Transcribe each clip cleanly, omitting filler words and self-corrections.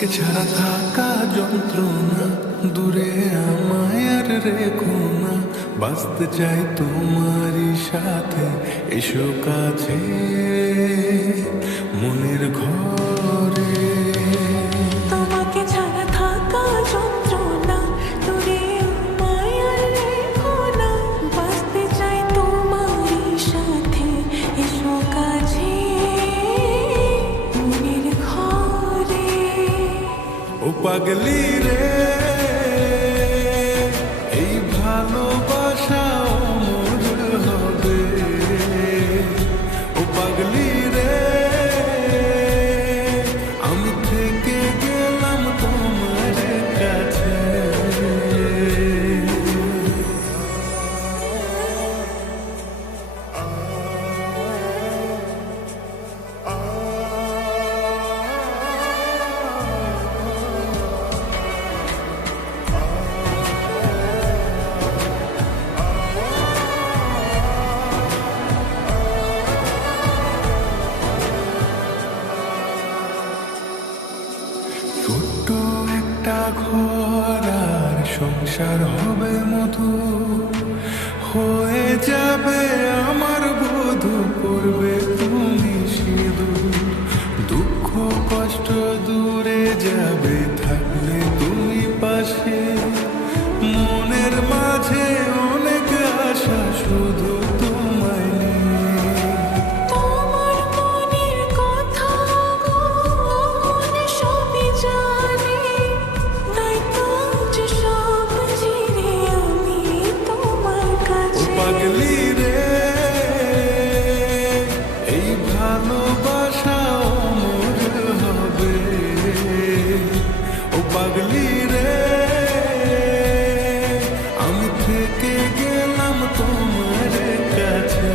তোমাকে ছাড়া থাকা যন্ত্রণা, দূরে আমায় আর রেখো না। বাঁচতে চাই তোমারই সাথে, এসো কাছে মনের ঘরে। তোমাকে ছাড়া থাকা যন্ত্রণা, দূরে আমায় আর রেখো না। বাঁচতে চাই তোমারই সাথে, এসো কাছে মনের ঘরে। ও পাগলি রে, এই ভালোবাসা অমর হবে। ও পাগলি রে, আমি থেকে গেলাম তোমার কাছে। ছোট্ট একটা ঘর আর সংসার হবে মধু, হয়ে যাবে আমার বধূ, পড়বে তুমি সিঁদুর। দুঃখ কষ্ট দূরে যাবে থাকলে তুমি পাশে, মনের মাঝে অনেক আশা শুধু তোমায় নিয়ে। তোমার মনের কথা গো মনে সবই জানি, তাই তো যে সব ছেড়ে আমি তোমার ও কাছে। পাগলি রে, এই ভালোবাসা অমর হবে। ও পাগলি রে, আমি থেকে গেলাম তোমার কাছে।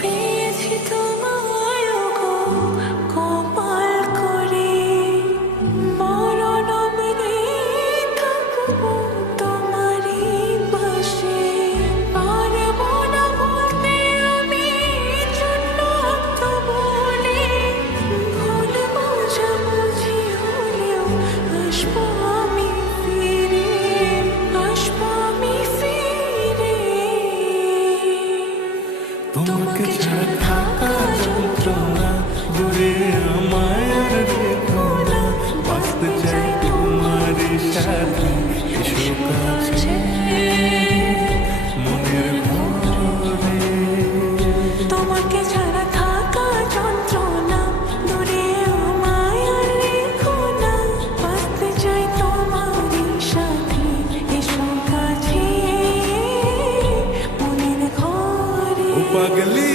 পেয়েছি তোমায় গো কপাল করে, মরণ অবধি থাকবো তোমারই পাশে। পারবো না বলতে আমি জন্য বলে, ভুল বোঝাবুঝি হলেও আসবো আমি ফিরে, আসবো আমি ফিরে। তোমাকে ছাড়া থাকা যন্ত্রণা, দূরে আমায় আর রেখো না। বাঁচতে চাই তোমার সাথে, এসো কাছে মনের ঘরে। তোমাকে ছাড়া থাকা যন্ত্রণা, দূরে আমায় আর রেখো না। বাঁচতে চাই তোমারই সাথে, এসো কাছে মনের ঘরে। ও পাগলি